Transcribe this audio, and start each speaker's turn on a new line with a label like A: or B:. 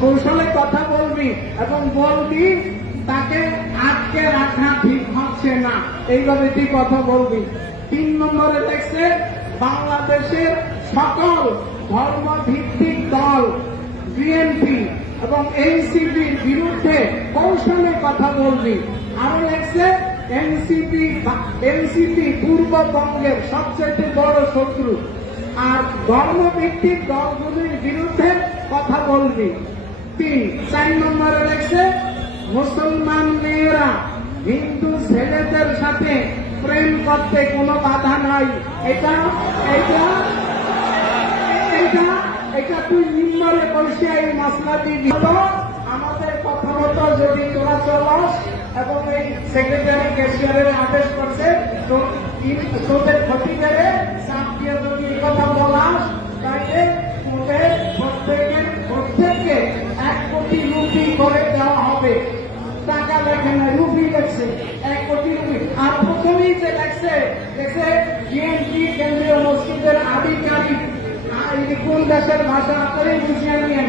A: কৌশলে কথা বলবি। এবং বলবি, তাকে আটকে রাখা ঠিক হচ্ছে না। এইভাবে তুই কথা বলবি। তিন নম্বরে দেখছে, বাংলাদেশের সকল ধর্মভিত্তিক দল, বিএনপি এবং এনসিপির বিরুদ্ধে কৌশলে কথা বলবি। আরও লেগছে এনসিপি এনসিপি পূর্ববঙ্গের সবচেয়ে বড় শত্রু। আর ধর্মভিত্তিক দলগুলির বিরুদ্ধে কথা বলবি। তিন চার নম্বরে লেগছে মুসলমান মেয়েরা হিন্দু ছেলেদের সাথে প্রেম করতে কোনো বাধা নাই। এটা এটা এটা এটা তুই নিম্নরে বসে এই মশলা দিবি। যদি তোরা চলাস এবং এই সেক্রেটারি ক্যাশিয়ারের আদেশ করছে তোদের ক্ষতি করে চাপ দিয়ে যদি এই কথা বলাস তাহলে তোদের প্রত্যেকের প্রত্যেককে এক কোটি রুপি করে দেওয়া হবে। টাকা লেখে না, রুপি লেখছে, এক কোটি রুপি। আর প্রথমেই যে লেখছে লেখছে, বিএনপি কেন্দ্রীয় মসজিদের আধিকারিক। কোন দেশের ভাষা করে বুঝিয়ে নিয়ে